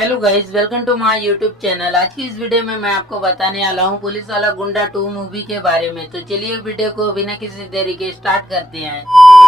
Hello guys, welcome to my YouTube channel. आज की इस वीडियो में मैं आपको बताने वाला हूँ पुलिस वाला गुंडा 2 मूवी के बारे में। तो चलिए वीडियो को बिना किसी देरी के स्टार्ट करते हैं।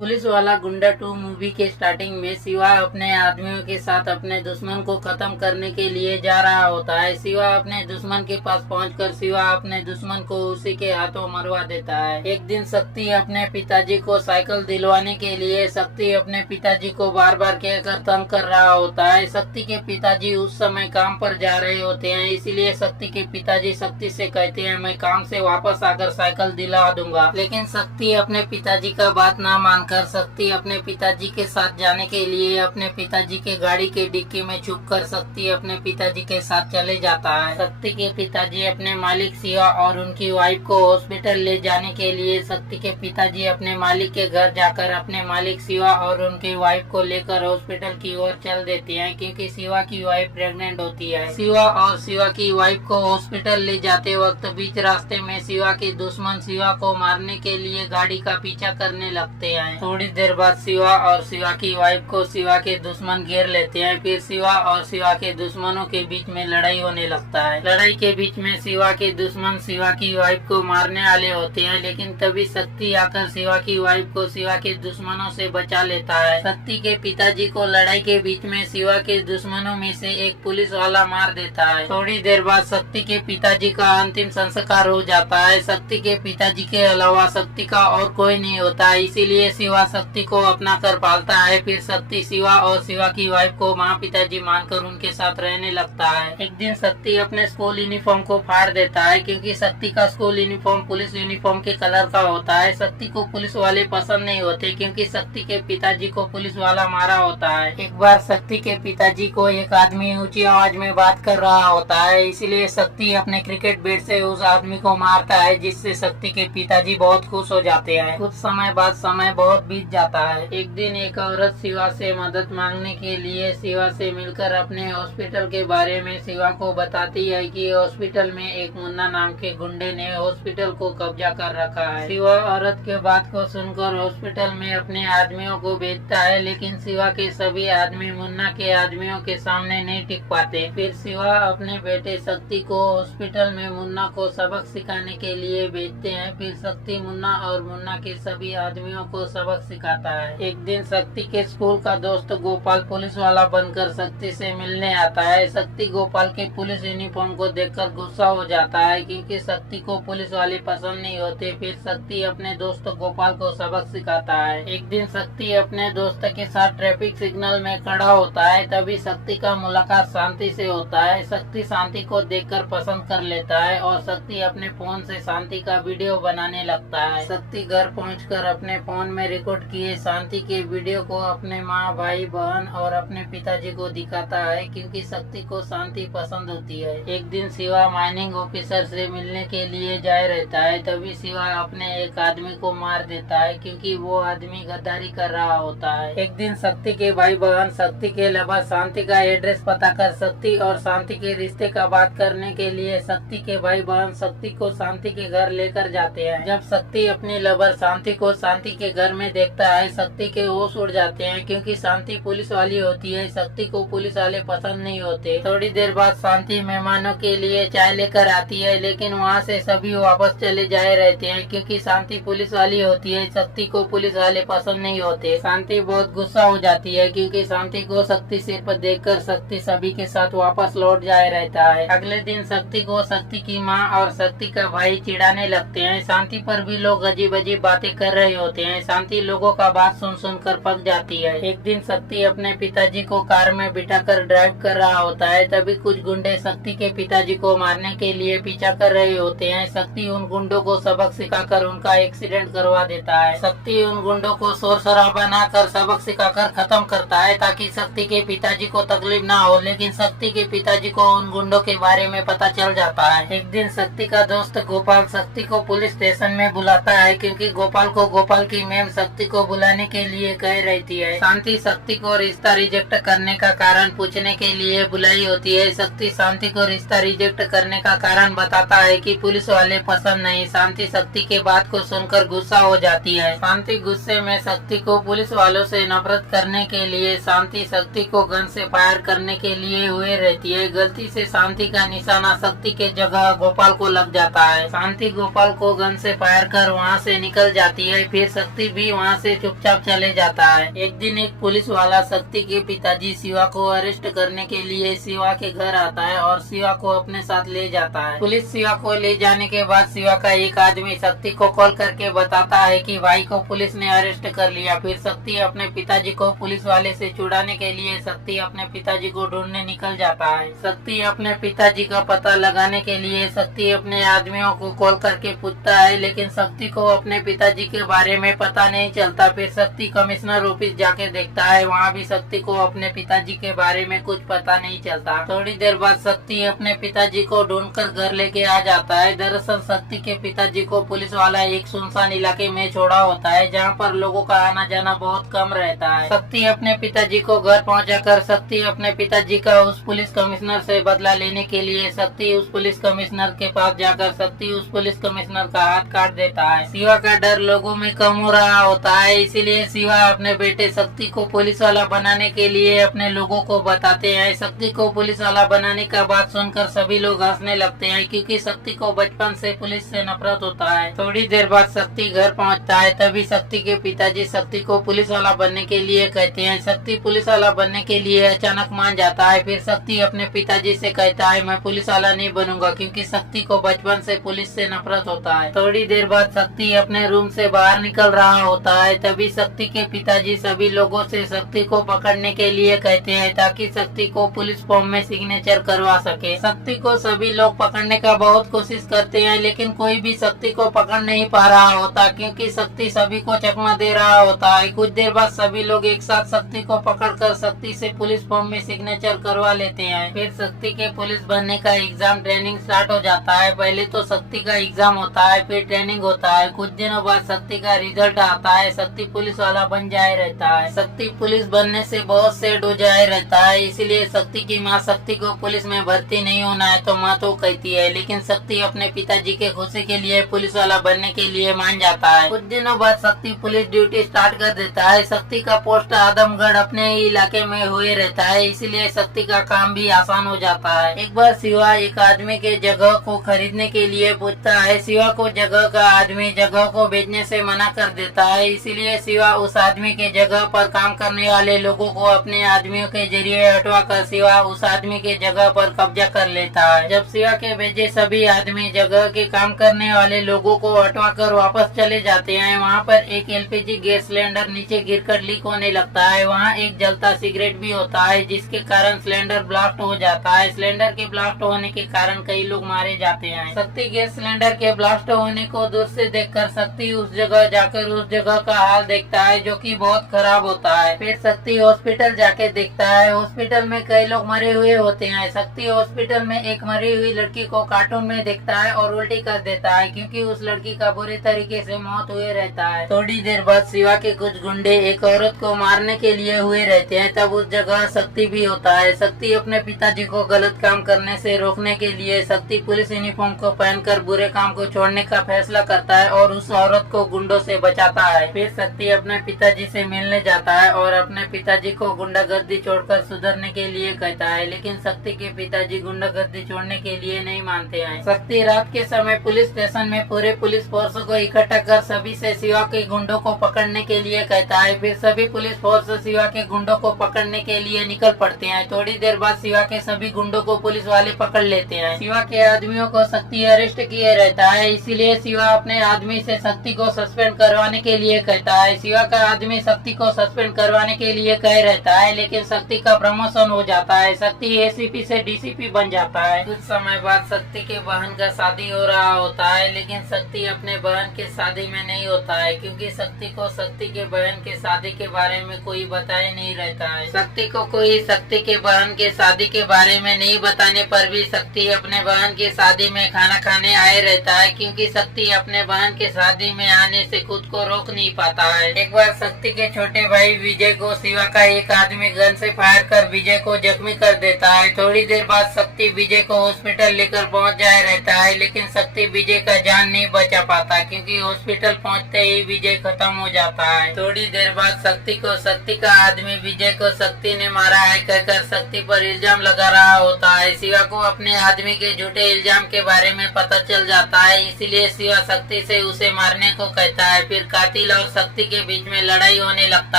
पुलिस वाला गुंडा 2 मूवी के स्टार्टिंग में शिवा अपने आदमियों के साथ अपने दुश्मन को खत्म करने के लिए जा रहा होता है। शिवा अपने दुश्मन के पास पहुंचकर शिवा अपने दुश्मन को उसी के हाथों मरवा देता है। एक दिन शक्ति अपने पिताजी को साइकिल दिलवाने के लिए शक्ति अपने पिताजी को बार बार कहकर तंग कर रहा होता है। शक्ति के पिताजी उस समय काम पर जा रहे होते हैं, इसीलिए शक्ति के पिताजी शक्ति से कहते हैं मैं काम से वापस आकर साइकिल दिला दूंगा। लेकिन शक्ति अपने पिताजी का बात ना मानकर शक्ति अपने पिताजी के साथ जाने के लिए अपने पिताजी के गाड़ी के डिक्की में छुप कर शक्ति अपने पिताजी के साथ चले जाता है। शक्ति के पिताजी अपने मालिक शिवा और उनकी वाइफ को हॉस्पिटल ले जाने के लिए शक्ति के पिताजी अपने मालिक के घर जाकर अपने मालिक शिवा और उनकी वाइफ को लेकर हॉस्पिटल की ओर चल देते हैं, क्योंकि शिवा की वाइफ प्रेग्नेंट होती है। शिवा और शिवा की वाइफ को हॉस्पिटल ले जाते वक्त बीच रास्ते में शिवा के दुश्मन शिवा को मारने के लिए गाड़ी का पीछा करने लगते हैं। थोड़ी देर बाद शिवा और शिवा की वाइफ को शिवा के दुश्मन घेर लेते हैं। फिर शिवा और शिवा के दुश्मनों के बीच में लड़ाई होने लगता है। लड़ाई के बीच में शिवा के दुश्मन शिवा की वाइफ को मारने वाले होते हैं, लेकिन तभी शक्ति आकर शिवा की वाइफ को शिवा के दुश्मनों से बचा लेता है। शक्ति के पिताजी को लड़ाई के बीच में शिवा के दुश्मनों में से एक पुलिस वाला मार देता है। थोड़ी देर बाद शक्ति के पिताजी का अंतिम संस्कार हो जाता है। शक्ति के पिताजी के अलावा शक्ति का और कोई नहीं होता, इसीलिए शिवा शक्ति को अपना कर पालता है। फिर शक्ति शिवा और शिवा की वाइफ को माँ पिताजी मानकर उनके साथ रहने लगता है। एक दिन शक्ति अपने स्कूल यूनिफॉर्म को फाड़ देता है, क्योंकि शक्ति का स्कूल यूनिफॉर्म पुलिस यूनिफॉर्म के कलर का होता है। शक्ति को पुलिस वाले पसंद नहीं होते, क्योंकि शक्ति के पिताजी को पुलिस वाला मारा होता है। एक बार शक्ति के पिताजी को एक आदमी ऊंची आवाज में बात कर रहा होता है, इसीलिए शक्ति अपने क्रिकेट बैट से उस आदमी को मारता है, जिससे शक्ति के पिताजी बहुत खुश हो जाते हैं। कुछ समय बाद समय बहुत बीत जाता है। एक दिन एक औरत शिवा से मदद मांगने के लिए शिवा से मिलकर अपने हॉस्पिटल के बारे में शिवा को बताती है कि हॉस्पिटल में एक मुन्ना नाम के गुंडे ने हॉस्पिटल को कब्जा कर रखा है। शिवा औरत के बात को सुनकर हॉस्पिटल में अपने आदमियों को भेजता है, लेकिन शिवा के सभी आदमी मुन्ना के आदमियों के सामने नहीं टिक पाते। फिर शिवा अपने बेटे शक्ति को हॉस्पिटल में मुन्ना को सबक सिखाने के लिए भेजते हैं। फिर शक्ति मुन्ना और मुन्ना के सभी आदमियों को सबक सिखाता है। एक दिन शक्ति के स्कूल का दोस्त गोपाल पुलिस वाला बनकर शक्ति से मिलने आता है। शक्ति गोपाल के पुलिस यूनिफॉर्म को देखकर गुस्सा हो जाता है, क्योंकि शक्ति को पुलिस वाले पसंद नहीं होते। फिर शक्ति अपने दोस्त गोपाल को सबक सिखाता है। एक दिन शक्ति अपने दोस्त के साथ ट्रैफिक सिग्नल में खड़ा होता है, तभी शक्ति का मुलाकात शांति से होता है। शक्ति शांति को देखकर पसंद कर लेता है और शक्ति अपने फोन से शांति का वीडियो बनाने लगता है। शक्ति घर पहुंचकर अपने फोन में रिकॉर्ड किए शांति के वीडियो को अपने माँ, भाई, बहन और अपने पिताजी को दिखाता है, क्योंकि शक्ति को शांति पसंद होती है। एक दिन शिवा माइनिंग ऑफिसर से मिलने के लिए जा रहता है, तभी शिवा अपने एक आदमी को मार देता है, क्योंकि वो आदमी गद्दारी कर रहा होता है। एक दिन शक्ति के भाई बहन शक्ति के लवर शांति का एड्रेस पता कर शक्ति और शांति के रिश्ते का बात करने के लिए शक्ति के भाई बहन शक्ति को शांति के घर लेकर जाते हैं। जब शक्ति अपनी लवर शांति को शांति के घर में देखता है, शक्ति के होश उड़ जाते हैं, क्योंकि शांति पुलिस वाली होती है। शक्ति को पुलिस वाले पसंद नहीं होते। थोड़ी देर बाद शांति मेहमानों के लिए चाय लेकर आती है, लेकिन वहाँ से सभी वापस चले जाए रहते हैं, क्योंकि शांति पुलिस वाली होती है। शक्ति को पुलिस वाले पसंद नहीं होते। शांति बहुत गुस्सा हो जाती है, क्योंकि शांति को शक्ति सिर पर देखकर शक्ति सभी के साथ वापस लौट जाए रहता है। अगले दिन शक्ति को शक्ति की माँ और शक्ति का भाई चिढ़ाने लगते हैं। शांति पर भी लोग अजीब अजीब बातें कर रहे होते हैं। शांति लोगों का बात सुन सुनकर पक जाती है। एक दिन शक्ति अपने पिताजी को कार में बिठाकर ड्राइव कर रहा होता है, तभी कुछ गुंडे शक्ति के पिताजी को मारने के लिए पीछा कर रहे होते हैं। शक्ति उन गुंडों को सबक सिखाकर उनका एक्सीडेंट करवा देता है। शक्ति उन गुंडों को शोर शराबा न कर सबक सिखाकर खत्म करता है, ताकि शक्ति के पिताजी को तकलीफ ना हो। लेकिन शक्ति के पिताजी को उन गुंडों के बारे में पता चल जाता है। एक दिन शक्ति का दोस्त गोपाल शक्ति को पुलिस स्टेशन में बुलाता है, क्योंकि गोपाल को गोपाल की मैम शक्ति को बुलाने के लिए कह रहती है। शांति शक्ति को रिश्ता रिजेक्ट करने का कारण पूछने के लिए बुलाई होती है। शक्ति शांति को रिश्ता रिजेक्ट करने का कारण बताता है कि पुलिस वाले पसंद नहीं। शांति शक्ति के बात को सुनकर गुस्सा हो जाती है। शांति गुस्से में शक्ति को पुलिस वालों से नफरत करने के लिए शांति शक्ति को गन से फायर करने के लिए हुए रहती है। गलती से शांति का निशाना शक्ति के जगह गोपाल को लग जाता है। शांति गोपाल को गन से फायर कर वहाँ से निकल जाती है। फिर शक्ति भी वहाँ से चुपचाप चले जाता है। एक दिन एक पुलिस वाला शक्ति के पिताजी शिवा को अरेस्ट करने के लिए शिवा के घर आता है और शिवा को अपने साथ ले जाता है। पुलिस शिवा को ले जाने के बाद शिवा का एक आदमी शक्ति को कॉल करके बताता है कि भाई को पुलिस ने अरेस्ट कर लिया। फिर शक्ति अपने पिताजी को पुलिस वाले से छुड़ाने के लिए शक्ति अपने पिताजी को ढूंढने निकल जाता है। शक्ति अपने पिताजी का पता लगाने के लिए शक्ति अपने आदमियों को कॉल करके पूछता है, लेकिन शक्ति को अपने पिताजी के बारे में पता नहीं चलता। फिर शक्ति कमिश्नर ऑफिस जाके देखता है, वहाँ भी शक्ति को अपने पिताजी के बारे में कुछ पता नहीं चलता। थोड़ी देर बाद शक्ति अपने पिताजी को ढूंढकर घर लेके आ जाता है। दरअसल शक्ति के पिताजी को पुलिस वाला एक सुनसान इलाके में छोड़ा होता है, जहाँ पर लोगों का आना जाना बहुत कम रहता है। शक्ति अपने पिताजी को घर पहुँचाकर शक्ति अपने पिताजी का उस पुलिस कमिश्नर से बदला लेने के लिए शक्ति उस पुलिस कमिश्नर के पास जाकर शक्ति उस पुलिस कमिश्नर का हाथ काट देता है। शिवा का डर लोगों में कम हो रहा होता है, इसीलिए शिवा अपने बेटे शक्ति को पुलिस वाला बनाने के लिए अपने लोगों को बताते हैं। शक्ति को पुलिस वाला बनाने का बात सुनकर सभी लोग हंसने लगते हैं, क्योंकि शक्ति को बचपन से पुलिस से नफरत होता है। थोड़ी देर बाद शक्ति घर पहुंचता है, तभी शक्ति के पिताजी शक्ति को पुलिस वाला बनने के लिए कहते हैं। शक्ति पुलिस वाला बनने के लिए अचानक मान जाता है। फिर शक्ति अपने पिताजी से कहता है, मैं पुलिस वाला नहीं बनूंगा, क्योंकि शक्ति को बचपन से पुलिस से नफरत होता है। थोड़ी देर बाद शक्ति अपने रूम से बाहर निकल रहा होता है, तभी शक्ति के पिताजी सभी लोगों से शक्ति को पकड़ने के लिए कहते हैं, ताकि शक्ति को पुलिस फॉर्म में सिग्नेचर करवा सके। शक्ति को सभी लोग पकड़ने का बहुत कोशिश करते हैं, लेकिन कोई भी शक्ति को पकड़ नहीं पा रहा होता, क्योंकि शक्ति सभी को चकमा दे रहा होता है। कुछ देर बाद सभी लोग एक साथ शक्ति को पकड़कर शक्ति से पुलिस फॉर्म में सिग्नेचर करवा लेते हैं। फिर शक्ति के पुलिस बनने का एग्जाम ट्रेनिंग स्टार्ट हो जाता है। पहले तो शक्ति का एग्जाम होता है, फिर ट्रेनिंग होता है। कुछ दिनों बाद शक्ति का रिजल्ट आता है। शक्ति पुलिस वाला बन जाए रहता है। शक्ति पुलिस बनने से बहुत सैड हो जाए रहता है, इसीलिए शक्ति की माँ शक्ति को पुलिस में भर्ती नहीं होना है तो माँ तो कहती है, लेकिन शक्ति अपने पिताजी के खुशी के लिए पुलिस वाला बनने के लिए मान जाता है। कुछ दिनों बाद शक्ति पुलिस ड्यूटी स्टार्ट कर देता है। शक्ति का पोस्ट आदमगढ़ अपने ही इलाके में हुए रहता है, इसीलिए शक्ति का काम भी आसान हो जाता है। एक बार शिवा एक आदमी के जगह को खरीदने के लिए पूछता है। शिवा को जगह का आदमी जगह को बेचने से मना कर देता है, इसीलिए शिवा उस आदमी के जगह पर काम करने वाले लोगों को अपने आदमियों के जरिए हटवा कर शिवा उस आदमी के जगह पर कब्जा कर लेता है। जब शिवा के भेजे सभी आदमी जगह के काम करने वाले लोगों को हटवा कर वापस चले जाते हैं, वहाँ पर एक एलपीजी गैस सिलेंडर नीचे गिरकर लीक होने लगता है। वहाँ एक जलता सिगरेट भी होता है, जिसके कारण सिलेंडर ब्लास्ट हो जाता है। सिलेंडर के ब्लास्ट होने के कारण कई लोग मारे जाते हैं। शक्ति गैस सिलेंडर के ब्लास्ट होने को दूर से देखकर शक्ति उस जगह जाकर उस जगह का हाल देखता है, जो कि बहुत खराब होता है। फिर शक्ति हॉस्पिटल जाके देखता है। हॉस्पिटल में कई लोग मरे हुए होते हैं। शक्ति हॉस्पिटल में एक मरी हुई लड़की को कार्टून में देखता है और उल्टी कर देता है, क्योंकि उस लड़की का बुरी तरीके से मौत हुए रहता है। थोड़ी देर बाद शिवा के कुछ गुंडे एक औरत को मारने के लिए हुए रहते हैं, तब उस जगह शक्ति भी होता है। शक्ति अपने पिताजी को गलत काम करने से रोकने के लिए शक्ति पुलिस यूनिफॉर्म को पहनकर बुरे काम को छोड़ने का फैसला करता है और उस औरत को गुंडों से बचाता है। फिर शक्ति अपने पिताजी से मिलने जाता है और अपने पिताजी को गुंडागर्दी छोड़कर सुधरने के लिए कहता है, लेकिन शक्ति के पिताजी गुंडागर्दी छोड़ने के लिए नहीं मानते हैं। शक्ति रात के समय पुलिस स्टेशन में पूरे पुलिस फोर्स को इकट्ठा कर सभी से शिवा के गुंडों को पकड़ने के लिए कहता है। फिर सभी पुलिस फोर्स शिवा के गुंडों को पकड़ने के लिए निकल पड़ते हैं। थोड़ी देर बाद शिवा के सभी गुंडों को पुलिस वाले पकड़ लेते हैं। शिवा के आदमियों को शक्ति अरेस्ट किए रहता है, इसीलिए शिवा अपने आदमी से शक्ति को सस्पेंड करवाने के लिए कहता है। शिवा का आदमी शक्ति को सस्पेंड करवाने के लिए कह रहता है, लेकिन शक्ति का प्रमोशन हो जाता है। शक्ति एसीपी से डीसीपी बन जाता है। कुछ समय बाद शक्ति के बहन का शादी हो रहा होता है, लेकिन शक्ति अपने बहन के शादी में नहीं होता है, क्योंकि शक्ति को शक्ति के बहन के शादी के बारे में कोई बताए नहीं रहता है। शक्ति को कोई शक्ति के बहन के शादी के बारे में नहीं बताने पर भी शक्ति अपने बहन की शादी में खाना खाने आए रहता है, क्योंकि शक्ति अपने बहन के शादी में आने से खुद को रोक रोक नहीं पाता है। एक बार शक्ति के छोटे भाई विजय को शिवा का एक आदमी गन से फायर कर विजय को जख्मी कर देता है। थोड़ी देर बाद शक्ति विजय को हॉस्पिटल लेकर पहुंच जाए रहता है, लेकिन शक्ति विजय का जान नहीं बचा पाता क्योंकि हॉस्पिटल पहुंचते ही विजय खत्म हो जाता है। थोड़ी देर बाद शक्ति का आदमी विजय को शक्ति ने मारा है कहकर शक्ति पर इल्जाम लगा रहा होता है। शिवा को अपने आदमी के झूठे इल्जाम के बारे में पता चल जाता है, इसीलिए शिवा शक्ति से उसे मारने को कहता है। फिर कातिल और शक्ति के बीच में लड़ाई होने लगता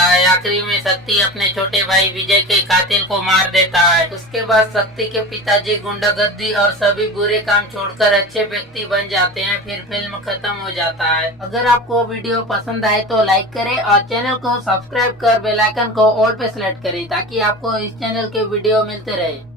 है। आखिरी में शक्ति अपने छोटे भाई विजय के कातिल को मार देता है। उसके बाद शक्ति के पिताजी गुंडागर्दी और सभी बुरे काम छोड़कर अच्छे व्यक्ति बन जाते हैं। फिर फिल्म खत्म हो जाता है। अगर आपको वीडियो पसंद आए तो लाइक करें और चैनल को सब्सक्राइब कर बेल आइकन को ऑल पे सेलेक्ट करें ताकि आपको इस चैनल के वीडियो मिलते रहे।